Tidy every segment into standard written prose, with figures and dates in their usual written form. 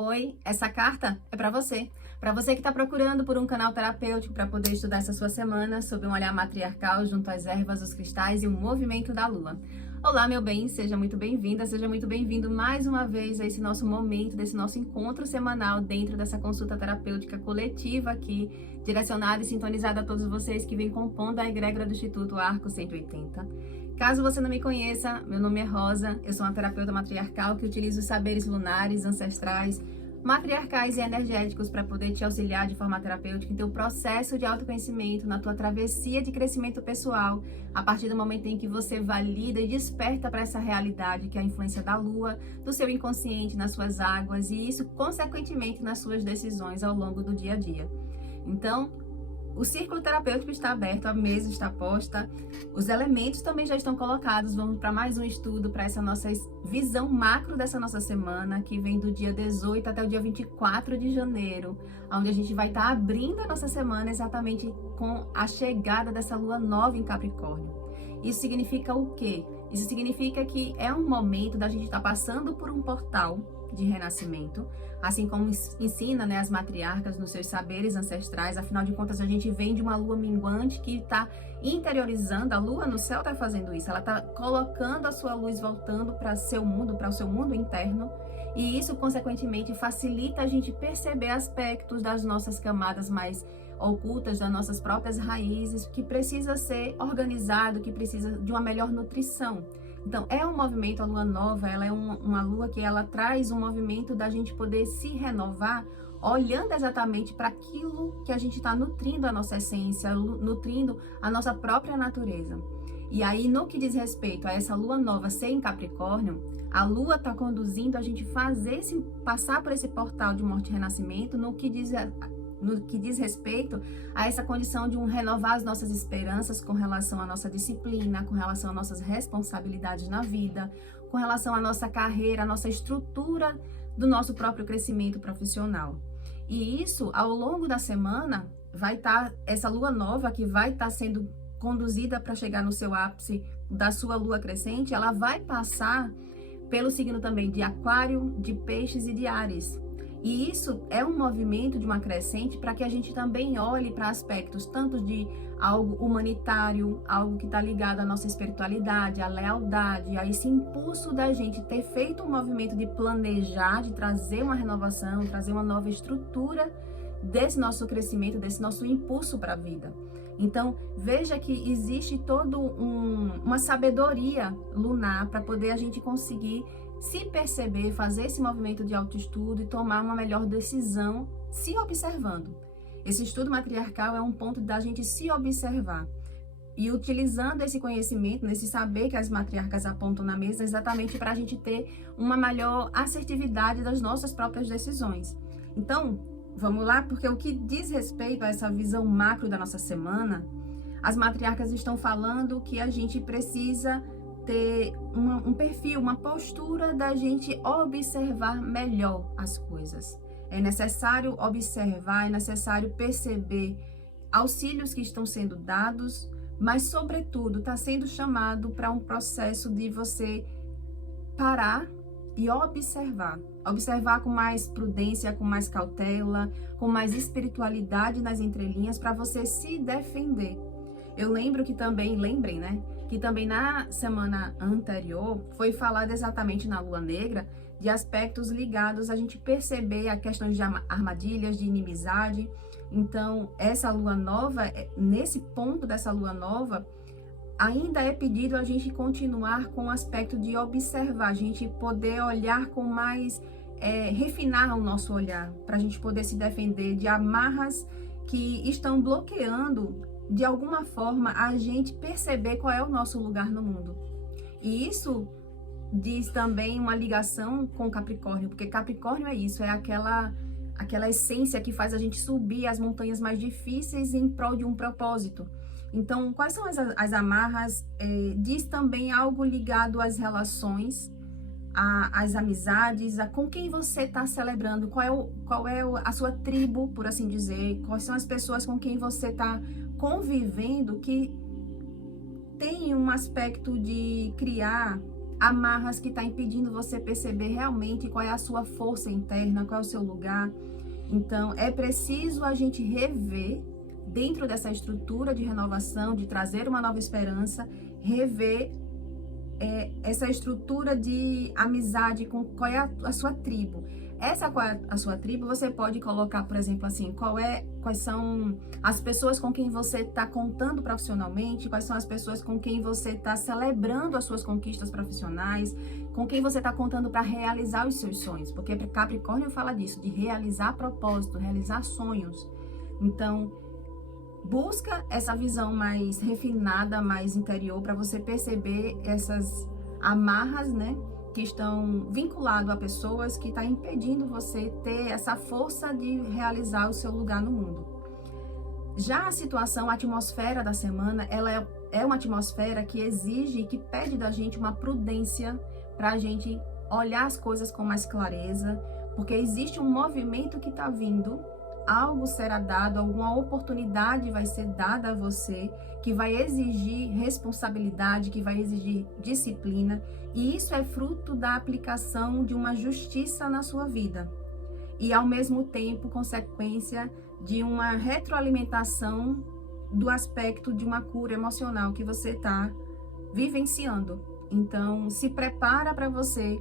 Oi, essa carta é para você. Para você que está procurando por um canal terapêutico para poder estudar essa sua semana sob um olhar matriarcal junto às ervas, os cristais e o movimento da lua. Olá, meu bem, seja muito bem-vinda, seja muito bem-vindo mais uma vez a esse nosso momento, desse nosso encontro semanal dentro dessa consulta terapêutica coletiva aqui, direcionada e sintonizada a todos vocês que vêm compondo a egrégora do Instituto Arco 180. Caso você não me conheça, meu nome é Rosa, eu sou uma terapeuta matriarcal que utiliza os saberes lunares, ancestrais, matriarcais e energéticos para poder te auxiliar de forma terapêutica em teu processo de autoconhecimento, na tua travessia de crescimento pessoal, a partir do momento em que você valida e desperta para essa realidade que é a influência da lua, do seu inconsciente nas suas águas e isso, consequentemente, nas suas decisões ao longo do dia a dia. Então, o círculo terapêutico está aberto, a mesa está posta, os elementos também já estão colocados. Vamos para mais um estudo, para essa nossa visão macro dessa nossa semana, que vem do dia 18 até o dia 24 de janeiro, onde a gente vai estar abrindo a nossa semana exatamente com a chegada dessa lua nova em Capricórnio. Isso significa o quê? Isso significa que é um momento da gente estar passando por um portal de renascimento, assim como ensina, né, as matriarcas nos seus saberes ancestrais. Afinal de contas, a gente vem de uma lua minguante que está interiorizando, a lua no céu está fazendo isso, ela está colocando a sua luz voltando para seu mundo, para o seu mundo interno, e isso, consequentemente, facilita a gente perceber aspectos das nossas camadas mais ocultas, das nossas próprias raízes, que precisa ser organizado, que precisa de uma melhor nutrição. Então, é um movimento, a lua nova, ela é uma lua que ela traz um movimento da gente poder se renovar, olhando exatamente para aquilo que a gente está nutrindo a nossa essência, nutrindo a nossa própria natureza. E aí, no que diz respeito a essa lua nova ser em Capricórnio, a lua está conduzindo a gente passar por esse portal de morte e renascimento no que diz respeito a essa condição de renovar as nossas esperanças com relação à nossa disciplina, com relação às nossas responsabilidades na vida, com relação à nossa carreira, à nossa estrutura do nosso próprio crescimento profissional. E isso, ao longo da semana, vai estar, essa lua nova que vai estar sendo conduzida para chegar no seu ápice da sua lua crescente, ela vai passar pelo signo também de Aquário, de Peixes e de Áries. E isso é um movimento de uma crescente para que a gente também olhe para aspectos tanto de algo humanitário, algo que está ligado à nossa espiritualidade, à lealdade, a esse impulso da gente ter feito um movimento de planejar, de trazer uma renovação, trazer uma nova estrutura desse nosso crescimento, desse nosso impulso para a vida. Então, veja que existe toda uma sabedoria lunar para poder a gente conseguir se perceber, fazer esse movimento de autoestudo e tomar uma melhor decisão se observando. Esse estudo matriarcal é um ponto da gente se observar e utilizando esse conhecimento, esse saber que as matriarcas apontam na mesa, exatamente para a gente ter uma maior assertividade das nossas próprias decisões. Então, vamos lá, porque o que diz respeito a essa visão macro da nossa semana, as matriarcas estão falando que a gente precisa ter um perfil, uma postura da gente observar melhor as coisas. É necessário observar, é necessário perceber auxílios que estão sendo dados, mas, sobretudo, está sendo chamado para um processo de você parar e observar. Observar com mais prudência, com mais cautela, com mais espiritualidade nas entrelinhas, para você se defender. Eu lembro que também, lembrem, né? Que também na semana anterior foi falado exatamente na Lua Negra de aspectos ligados a gente perceber a questões de armadilhas, de inimizade. Então, essa Lua Nova, nesse ponto dessa Lua Nova, ainda é pedido a gente continuar com o aspecto de observar, a gente poder olhar com mais, refinar o nosso olhar, para a gente poder se defender de amarras que estão bloqueando de alguma forma a gente perceber qual é o nosso lugar no mundo. E isso diz também uma ligação com Capricórnio, porque Capricórnio é isso, é aquela essência que faz a gente subir as montanhas mais difíceis em prol de um propósito. Então, quais são as amarras? Diz também algo ligado às relações, às amizades, a com quem você está celebrando, qual é a sua tribo, por assim dizer, quais são as pessoas com quem você está convivendo que tem um aspecto de criar amarras que está impedindo você perceber realmente qual é a sua força interna, qual é o seu lugar. Então, é preciso a gente rever, dentro dessa estrutura de renovação, de trazer uma nova esperança, rever essa estrutura de amizade com qual é a sua tribo. Qual é a sua tribo, você pode colocar, por exemplo, assim, quais são as pessoas com quem você está contando profissionalmente, quais são as pessoas com quem você está celebrando as suas conquistas profissionais, com quem você está contando para realizar os seus sonhos, porque Capricórnio fala disso, de realizar propósito, realizar sonhos. Então, busca essa visão mais refinada, mais interior, para você perceber essas amarras, né, que estão vinculadas a pessoas que estão impedindo você ter essa força de realizar o seu lugar no mundo. Já a situação, a atmosfera da semana, ela é uma atmosfera que exige e que pede da gente uma prudência para a gente olhar as coisas com mais clareza, porque existe um movimento que está vindo, algo será dado, alguma oportunidade vai ser dada a você, que vai exigir responsabilidade, que vai exigir disciplina, e isso é fruto da aplicação de uma justiça na sua vida. E, ao mesmo tempo, consequência de uma retroalimentação do aspecto de uma cura emocional que você está vivenciando. Então, se prepara para você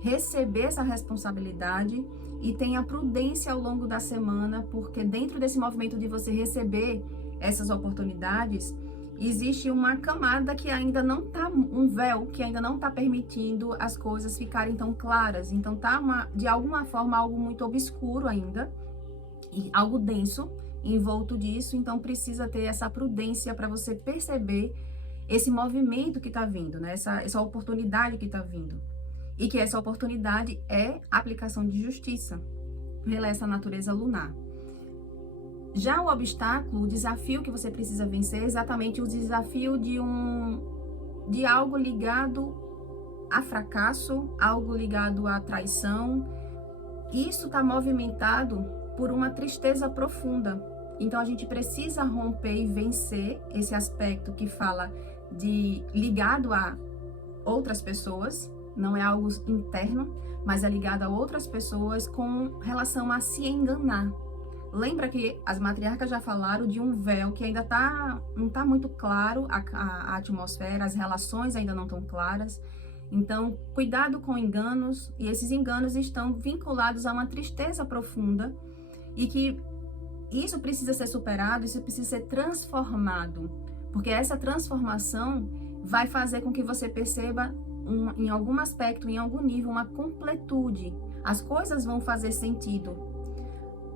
receber essa responsabilidade e tenha prudência ao longo da semana, porque dentro desse movimento de você receber essas oportunidades, existe uma camada que ainda não está, um véu que ainda não está permitindo as coisas ficarem tão claras. Então tá de alguma forma algo muito obscuro ainda, e algo denso envolto disso, então precisa ter essa prudência para você perceber esse movimento que está vindo, né? Essa oportunidade que está vindo. E que essa oportunidade é a aplicação de justiça pela essa natureza lunar. Já o obstáculo, o desafio que você precisa vencer é exatamente o desafio de algo ligado a fracasso, algo ligado à traição. Isso está movimentado por uma tristeza profunda. Então a gente precisa romper e vencer esse aspecto que fala de ligado a outras pessoas. Não é algo interno, mas é ligado a outras pessoas com relação a se enganar. Lembra que as matriarcas já falaram de um véu que ainda não está muito claro, a atmosfera, as relações ainda não estão claras. Então, cuidado com enganos, e esses enganos estão vinculados a uma tristeza profunda, e que isso precisa ser superado, isso precisa ser transformado, porque essa transformação vai fazer com que você perceba em algum aspecto, em algum nível, uma completude. As coisas vão fazer sentido.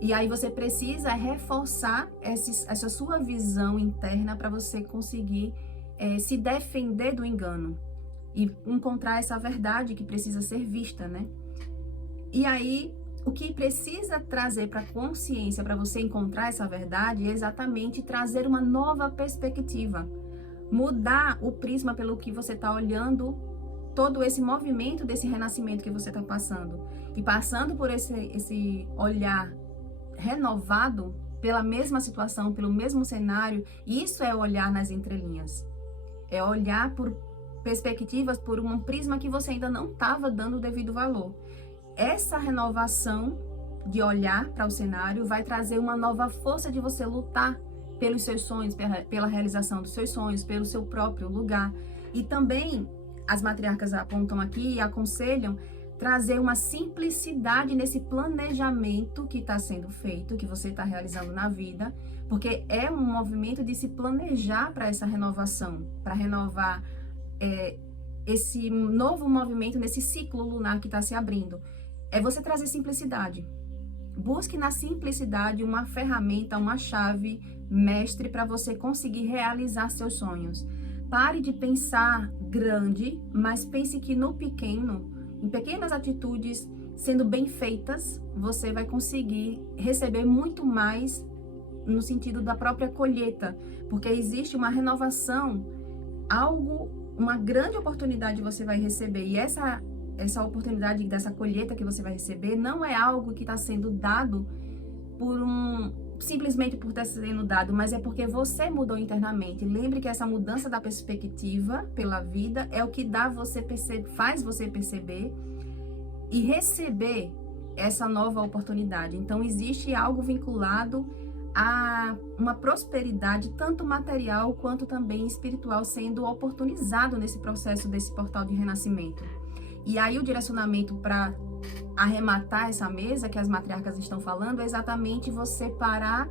E aí você precisa reforçar essa sua visão interna para você conseguir se defender do engano e encontrar essa verdade que precisa ser vista, né? E aí, o que precisa trazer para a consciência para você encontrar essa verdade é exatamente trazer uma nova perspectiva. Mudar o prisma pelo que você está olhando todo esse movimento desse renascimento que você está passando. E passando por esse olhar renovado pela mesma situação, pelo mesmo cenário, isso é olhar nas entrelinhas. É olhar por perspectivas, por um prisma que você ainda não estava dando o devido valor. Essa renovação de olhar para o cenário vai trazer uma nova força de você lutar pelos seus sonhos, pela realização dos seus sonhos, pelo seu próprio lugar. E também as matriarcas apontam aqui e aconselham trazer uma simplicidade nesse planejamento que está sendo feito, que você está realizando na vida, porque é um movimento de se planejar para essa renovação, para renovar esse novo movimento nesse ciclo lunar que está se abrindo. É você trazer simplicidade. Busque na simplicidade uma ferramenta, uma chave mestre para você conseguir realizar seus sonhos. Pare de pensar grande, mas pense que no pequeno, em pequenas atitudes, sendo bem feitas, você vai conseguir receber muito mais no sentido da própria colheita, porque existe uma renovação, uma grande oportunidade você vai receber, e essa oportunidade dessa colheita que você vai receber não é algo que está sendo dado simplesmente por ter sendo dado, mas é porque você mudou internamente. Lembre que essa mudança da perspectiva pela vida é o que faz você perceber e receber essa nova oportunidade. Então, existe algo vinculado a uma prosperidade, tanto material quanto também espiritual, sendo oportunizado nesse processo desse portal de renascimento. E aí o direcionamento para arrematar essa mesa que as matriarcas estão falando é exatamente você parar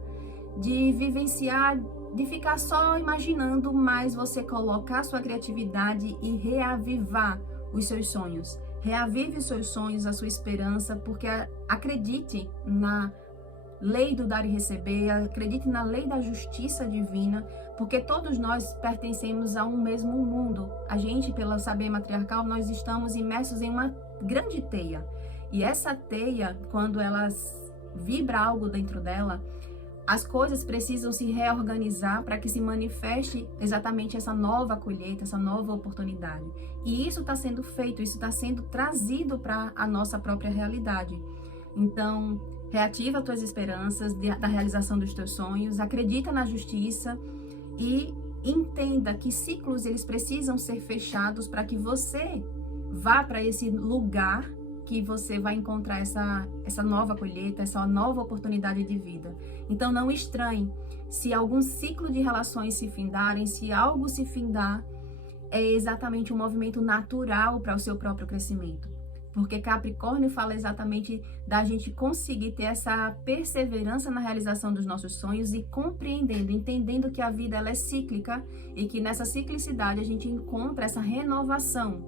de vivenciar, de ficar só imaginando, mas você colocar sua criatividade e reavivar os seus sonhos. Reavive os seus sonhos, a sua esperança, porque acredite na lei do dar e receber, acredite na lei da justiça divina, porque todos nós pertencemos a um mesmo mundo. A gente, pelo saber matriarcal, nós estamos imersos em uma grande teia. E essa teia, quando ela vibra algo dentro dela, as coisas precisam se reorganizar para que se manifeste exatamente essa nova colheita, essa nova oportunidade. E isso está sendo feito, isso está sendo trazido para a nossa própria realidade. Então, reativa as tuas esperanças da realização dos teus sonhos, acredita na justiça e entenda que ciclos eles precisam ser fechados para que você vá para esse lugar que você vai encontrar essa nova colheita, essa nova oportunidade de vida. Então não estranhe se algum ciclo de relações se findarem, se algo se findar, é exatamente um movimento natural para o seu próprio crescimento. Porque Capricórnio fala exatamente da gente conseguir ter essa perseverança na realização dos nossos sonhos e compreendendo, entendendo que a vida ela é cíclica e que nessa ciclicidade a gente encontra essa renovação.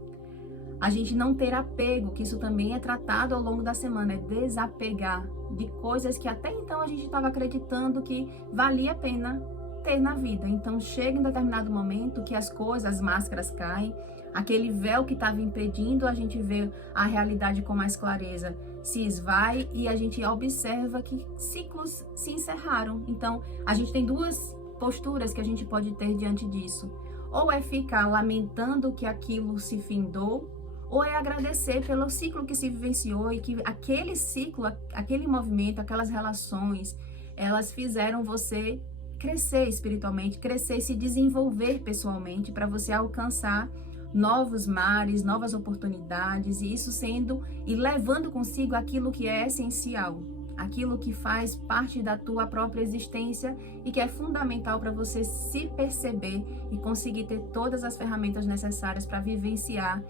A gente não ter apego, que isso também é tratado ao longo da semana, é desapegar de coisas que até então a gente estava acreditando que valia a pena ter na vida. Então chega em determinado momento que as coisas, as máscaras caem, aquele véu que estava impedindo a gente ver a realidade com mais clareza se esvai e a gente observa que ciclos se encerraram. Então a gente tem duas posturas que a gente pode ter diante disso. Ou é ficar lamentando que aquilo se findou, ou é agradecer pelo ciclo que se vivenciou e que aquele ciclo, aquele movimento, aquelas relações, elas fizeram você crescer espiritualmente, crescer, se desenvolver pessoalmente para você alcançar novos mares, novas oportunidades e isso sendo e levando consigo aquilo que é essencial, aquilo que faz parte da tua própria existência e que é fundamental para você se perceber e conseguir ter todas as ferramentas necessárias para vivenciar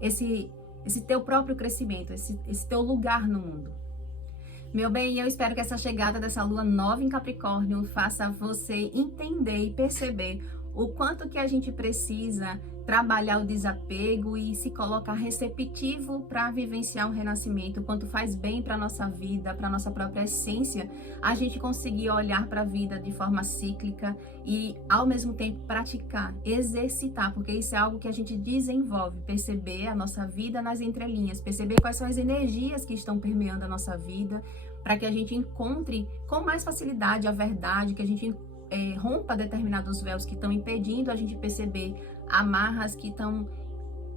esse teu próprio crescimento, esse teu lugar no mundo. Meu bem, eu espero que essa chegada dessa lua nova em Capricórnio faça você entender e perceber o quanto que a gente precisa trabalhar o desapego e se colocar receptivo para vivenciar um renascimento, o quanto faz bem para a nossa vida, para a nossa própria essência, a gente conseguir olhar para a vida de forma cíclica e, ao mesmo tempo, praticar, exercitar, porque isso é algo que a gente desenvolve, perceber a nossa vida nas entrelinhas, perceber quais são as energias que estão permeando a nossa vida, para que a gente encontre com mais facilidade a verdade, que a gente rompa determinados véus que estão impedindo a gente perceber amarras que estão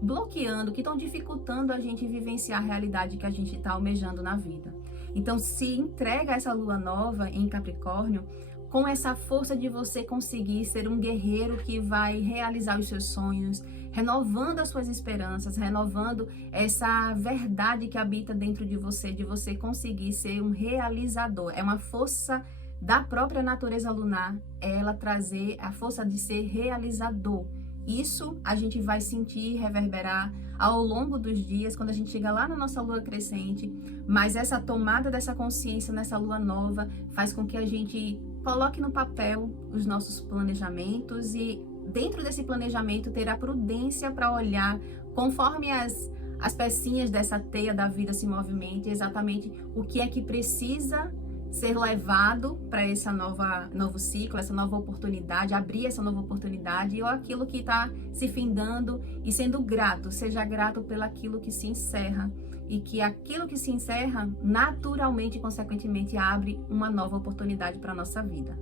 bloqueando, que estão dificultando a gente vivenciar a realidade que a gente está almejando na vida. Então, se entrega essa lua nova em Capricórnio com essa força de você conseguir ser um guerreiro que vai realizar os seus sonhos, renovando as suas esperanças, renovando essa verdade que habita dentro de você conseguir ser um realizador. É uma força da própria natureza lunar, é ela trazer a força de ser realizador. Isso a gente vai sentir reverberar ao longo dos dias, quando a gente chega lá na nossa lua crescente, mas essa tomada dessa consciência nessa lua nova faz com que a gente coloque no papel os nossos planejamentos e dentro desse planejamento ter a prudência para olhar conforme as pecinhas dessa teia da vida se movimentem, exatamente o que é que precisa ser levado para esse novo ciclo, essa nova oportunidade, abrir essa nova oportunidade, ou aquilo que está se findando e sendo grato, seja grato pelaquilo que se encerra e que aquilo que se encerra naturalmente e consequentemente abre uma nova oportunidade para a nossa vida.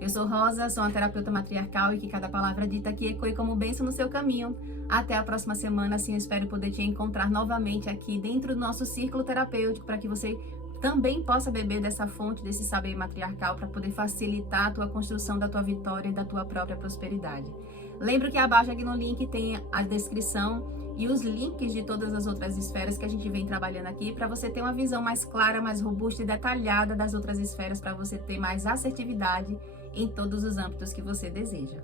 Eu sou Rosa, sou uma terapeuta matriarcal e que cada palavra dita aqui ecoe como bênção no seu caminho. Até a próxima semana, assim eu espero poder te encontrar novamente aqui dentro do nosso círculo terapêutico para que você também possa beber dessa fonte, desse saber matriarcal, para poder facilitar a tua construção da tua vitória e da tua própria prosperidade. Lembra que abaixo aqui no link tem a descrição e os links de todas as outras esferas que a gente vem trabalhando aqui, para você ter uma visão mais clara, mais robusta e detalhada das outras esferas, para você ter mais assertividade em todos os âmbitos que você deseja.